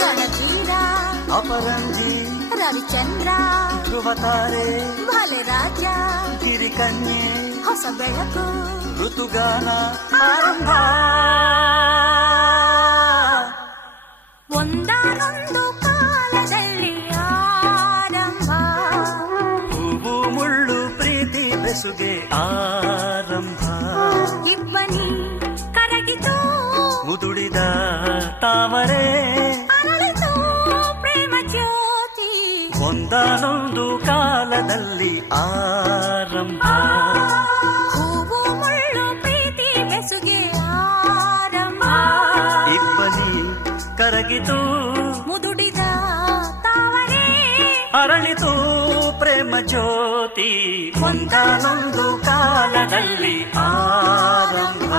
ರಣಧೀರ ಅಪರಂಜಿ ರವಿಚಂದ್ರ ಧ್ರುವತಾರೆ ಭಲೆ ರಾಜ ಗಿರಿಕನ್ಯೆ ಹೊಸ ಬೆಳಕು ಋತುಗಾನ ಆರಂಭ ಒಂದಾನೊಂದು ಕಾಲದಲ್ಲಿ ಆರಂಭ ಹೂವು ಮುಳ್ಳು ಪ್ರೀತಿ ಬೆಸುಗೆ ಆರಂಭ ಇಬ್ಬನಿ ಕರಗಿತು ಮುದುಡಿದ ತಾವರೆ ಅರಳಿತು ಪ್ರೇಮ ಜ್ಯೋತಿ ಒಂದಾನೊಂದು ಕಾಲದಲ್ಲಿ ಆರಂಭ ಹೂವು ಮುಳ್ಳು ಪ್ರೀತಿ ಬೆಸುಗೆ ಆರಂಭ ಇಬ್ಬನಿ ಕರಗಿತು ಮುದುಡಿದ ತಾವರೆ ಅರಳಿತು ಪ್ರೇಮ ಜ್ಯೋತಿ ಒಂದಾನೊಂದು ಕಾಲದಲ್ಲಿ ಆರಂಭ